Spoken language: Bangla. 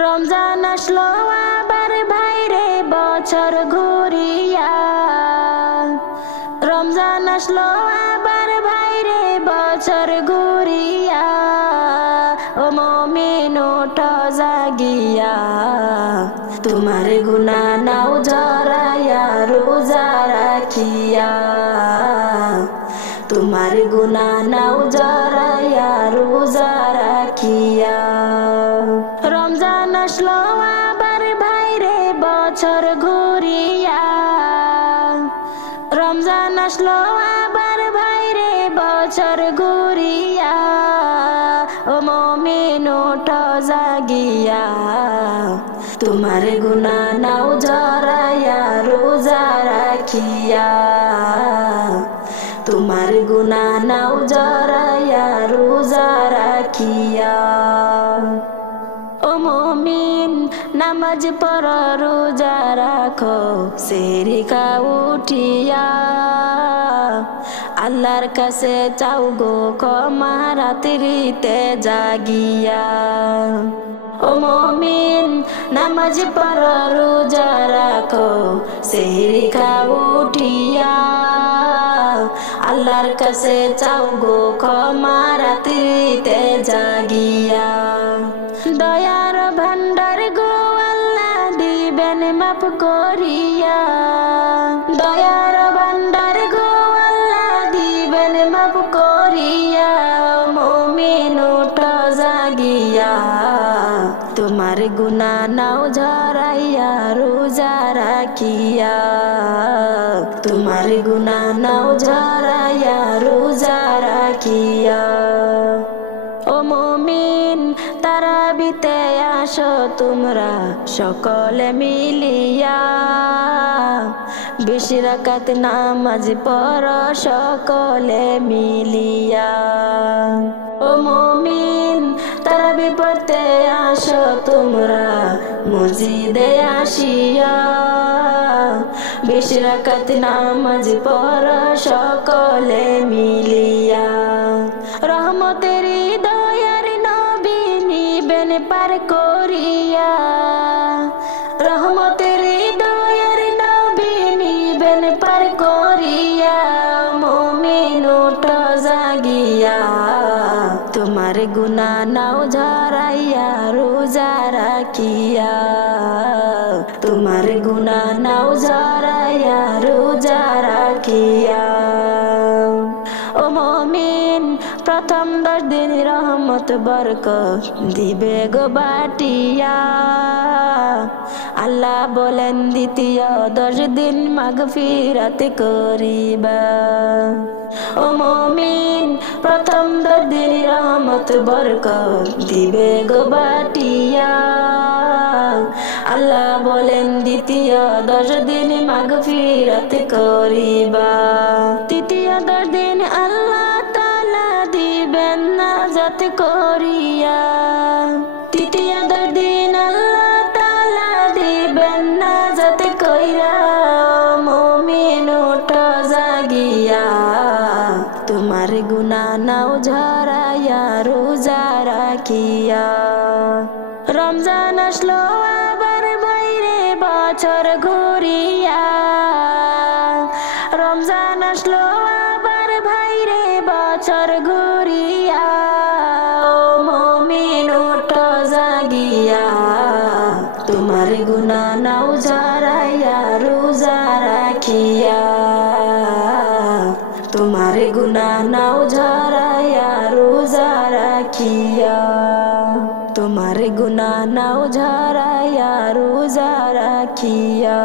রমজান আসলো আবার ভাইরে বছর ঘুরিয়া। রমজান আসলো আবার ভাইরে বছর ঘুরিয়া। ও মুমিন ওঠো জাগিয়া, তোমার গুনাহ নাও ঝরাইয়া রোজা রাখিয়া। তোমার গুনাহ নাও ঝরাইয়া রোজা রাখিয়া। রমজান আসলো আবার ভাইরে বছর ঘুরিয়া। রমজান আসলো আবার ভাইরে বছর ঘুরিয়া। ও মুমিন ওঠো জাগিয়া, তোমার গুনাহ নাও ঝরাইয়া রোজা রাখিয়া। তোমার গুনাহ নাও ঝরাইয়া রোজা রাখিয়া। ও মুমিন নামাজ পড়ো রোজা রাখো সেহরি খাও উঠিয়া। আল্লাহর কাছে চাও গো ক্ষমা রাত্রিতে জাগিয়া। ও মুমিন নামাজ পড়ো রোজা রাখো সেহরি খাও উঠিয়া। আল্লাহর কাছে চাও গো ক্ষমা রাত্রিতে জাগিয়া। দয়ার ভান্ডার গো আল্লাহ দিবেন মাফ করিয়া। দয়ার ভান্ডার গো আল্লাহ দিবেন মাফ করিয়া। মুমিন ওঠো জাগিয়া, তোমার গুনাহ নাও ঝরাইয়া রোজা রাখিয়া। তোমার গুনাহ নাও ঝরাইয়া রোজা রাখিয়া। ও মুমিন তারাবিতে আসো তোমরা সকলে মিলিয়া। 20 রাকাত নামাজ পড়ো সকলে মিলিয়া। ও মুমিন তারাবি পড়তে আসো তোমরা মসজিদে আসিয়া। 20 রাকাত নামাজ পড়ো সকলে মিলিয়া। রহমতের দয়ার নবী নিবেন পার করিয়া। রহমতের দয়ার নবী নিবেন পার করিয়া। মুমিন ওঠো জাগিয়া, তোমার গুনাহ নাও ঝরাইয়া রোজা রাখিয়া। তোমার গুনাহ নাও ঝরাইয়া রোজা রাখিয়া। ও মুমিন প্রথম 10 দিন রহমত বরকত দিবে গো বাটিয়া। আল্লাহ বলেন দ্বিতীয় 10 দিন মাগফিরাত করিবা। ও মুমিন প্রথম 10 দিন রহমত বরকত দিবে গো বাটিয়া। আল্লাহ বলেন দ্বিতীয় 10 দিন মাগফিরাত করিবা। তৃতীয় 10 দিন আল্লাহ তাআলা দিবেন নাজাত করিয়া। তৃতীয় 10 দিন আল্লাহ তাআলা দিবেন নাজাত কইরা। মুমিন ওঠো জাগিয়া, তোমার গুনাহ নাও ঝরাইয়া রোজা রাখিয়া। রমজান আসলো আবার বাইরে বছর ঘুরিয়া। রমজান আসলো আবার ভাইরে বছর ঘুরিয়া। ও মুমিন ওঠো জাগিয়া, তোমার গুনাহ নাও ঝরাইয়া রোজা রাখিয়া। তোমার গুনাহ নাও ঝরাইয়া রোজা রাখিয়া। তোমার গুনাহ নাও ঝরাইয়া রোজা রাখিয়া।